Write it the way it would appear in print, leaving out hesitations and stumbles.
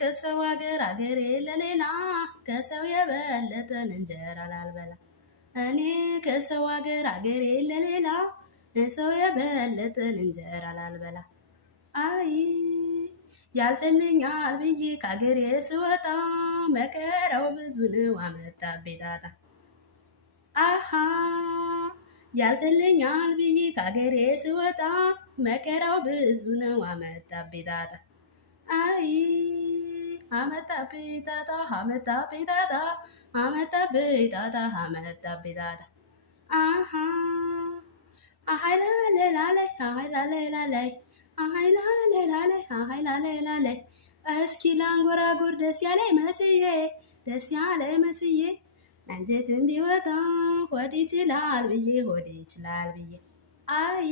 ከሰው አገሬ ለሌላ ከሰው የበለጠን እንጀራ ላልበላ እኔ ከሰው አገሬ ለሌላ ከሰው የበለጠን እንጀራ ላልበላ አይ ያልፈልኛል ብዬ ከአገሬ ስወጣ መከራው ብዙ ነው አመጣብኝ ጣጣ አሃ ያልፈልኛል ብዬ ከአገሬ ስወጣ መከራው ብዙ ነው አመጣብኝ ጣጣ አይ አመጣብኝ ጣጣ አመጣብኝ ጣጣ አመጣብኝ ጣጣ አመጣብኝ ጣጣ አሃ አሃይላሌላሌ አሃይላሌላሌ አሃይላሌላሌ አሃይላሌላሌ እስኪ ላንጎራጉር ደስ ያለኝ መስዬ አንጀትም ቢወጣ ሆድ ይችላል ብዬ አይ